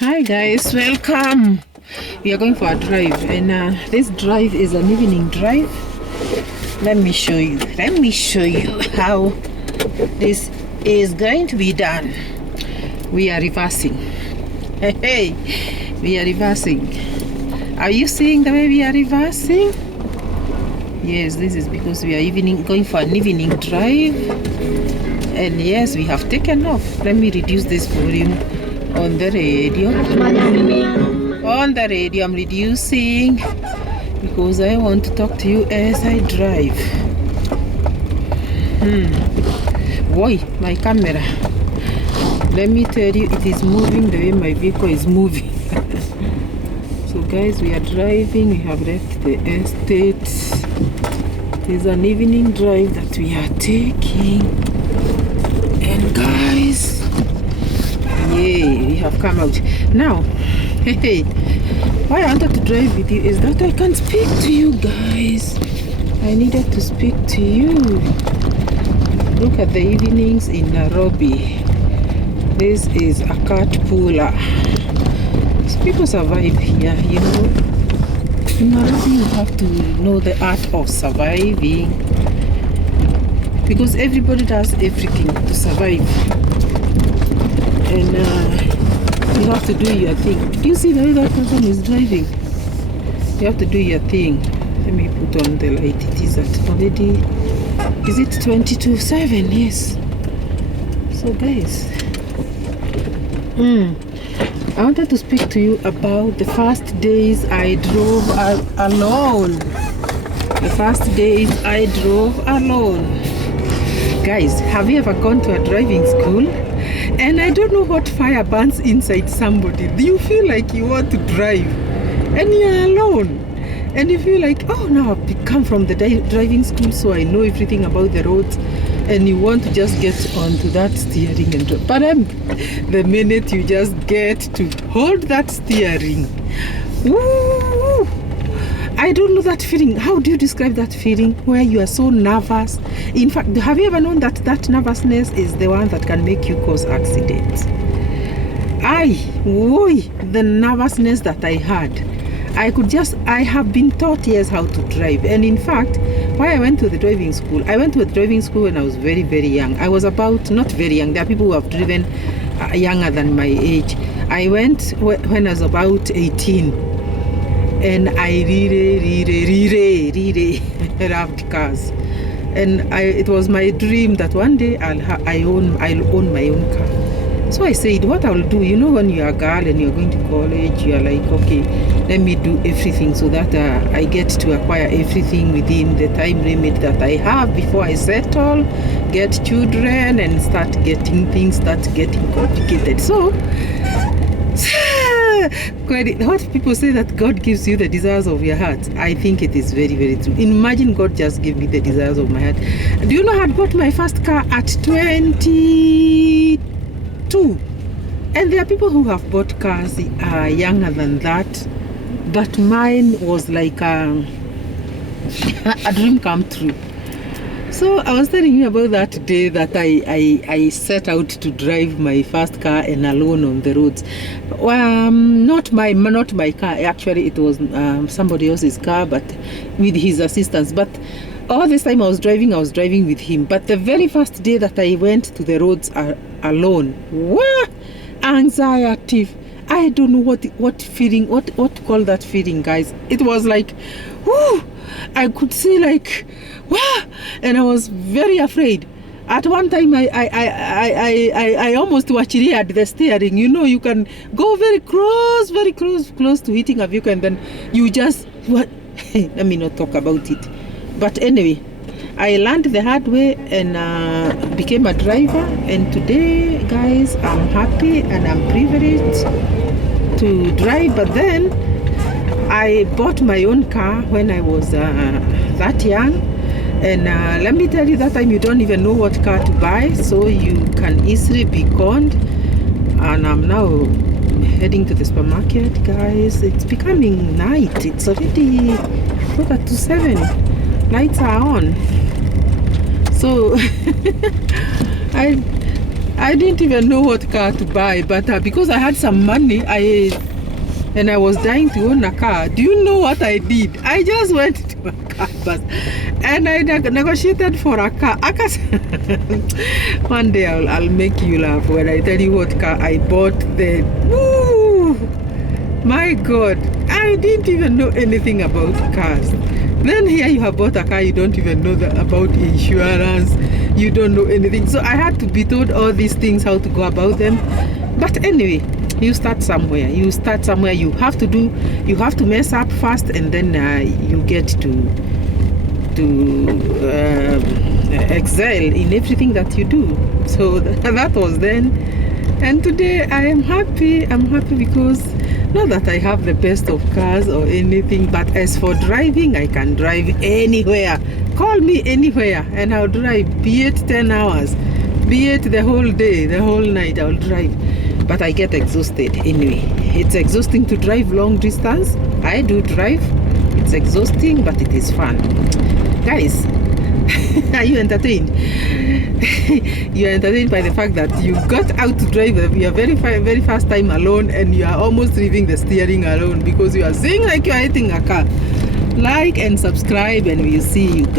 Hi guys, welcome. We are going for a drive, and this drive is an evening drive. Let me show you how this is going to be done. We are reversing. Hey, we are reversing. Are you seeing the way we are reversing? Yes, this is because we are going for an evening drive, and yes, we have taken off. Let me reduce this volume on the radio. On the radio, I'm reducing because I want to talk to you as I drive. Boy, my camera. Let me tell you, it is moving the way my vehicle is moving. So guys, we are driving. We have left the estate. It is an evening drive that we are taking. And guys, yay, we have come out. Now, hey, why I wanted to drive with you is that I can speak to you guys. I needed to speak to you. Look at the evenings in Nairobi. This is a cat puller. So people survive here, you know. In Nairobi, you have to know the art of surviving, because everybody does everything to survive. And you have to do your thing. Do you see the way that person is driving? You have to do your thing. Let me put on the light. It is at already, is it 22:07? Yes. So guys, I wanted to speak to you about the first days I drove alone. The first days I drove alone. Guys, have you ever gone to a driving school? And I don't know what fire burns inside somebody. Do you feel like you want to drive and you're alone? And you feel like, oh, now I've come from the driving school, so I know everything about the roads. And you want to just get onto that steering and drive. But the minute you just get to hold that steering, woo, I don't know that feeling. How do you describe that feeling where you are so nervous? In fact, have you ever known that that nervousness is the one that can make you cause accidents? The nervousness that I had. I have been taught years how to drive. And in fact, why I went to the driving school, I went to a driving school when I was very, very young. I was about, not very young, there are people who have driven younger than my age. I went when I was about 18. And I really loved cars. And it was my dream that one day I'll own my own car. So I said, what I'll do, you know, when you're a girl and you're going to college, you're like, okay, let me do everything so that I get to acquire everything within the time limit that I have before I settle, get children, and start getting complicated. So, what people say that God gives you the desires of your heart, I think it is very, very true. Imagine God just gave me the desires of my heart. Do you know I had bought my first car at 22? And there are people who have bought cars younger than that, but mine was like a dream come true. So I was telling you about that day that I set out to drive my first car and alone on the roads. Not my car. Actually, it was somebody else's car, but with his assistance. But all this time I was driving with him. But the very first day that I went to the roads alone, anxiety. I don't know what feeling, what to call that feeling, guys. It was like, whoo, I could see like, wow, and I was very afraid. At one time, I almost watched the steering. You know, you can go very close to hitting a vehicle, and then you just let me not talk about it. But anyway, I learned the hard way and became a driver. And today, guys, I'm happy and I'm privileged to drive. But then I bought my own car when I was that young. And let me tell you, that time you don't even know what car to buy, so you can easily be conned. And I'm now heading to the supermarket, guys. It's becoming night. It's already 7:15. Lights are on. So I I didn't even know what car to buy, but because I had some money, and I was dying to own a car. Do you know what I did? I just went to a car bus and I negotiated for a car. One day I'll make you laugh when I tell you what car I bought then. Woo! My God, I didn't even know anything about cars. Then here you have bought a car, you don't even know about insurance, you don't know anything. So I had to be told all these things, how to go about them. But anyway, you start somewhere. You have to mess up first, and then you get to excel in everything that you do. So that was then, and today I am happy. I'm happy because not that I have the best of cars or anything, but as for driving, I can drive anywhere. Call me anywhere and I'll drive, be it 10 hours, be it the whole day, the whole night, I'll drive. But I get exhausted anyway. It's exhausting to drive long distance. I do drive. It's exhausting, but it is fun. Guys, are you entertained? You are entertained by the fact that you got out to drive your very first time alone, and you are almost leaving the steering alone because you are saying like you are hitting a car. Like and subscribe, and we'll see you guys.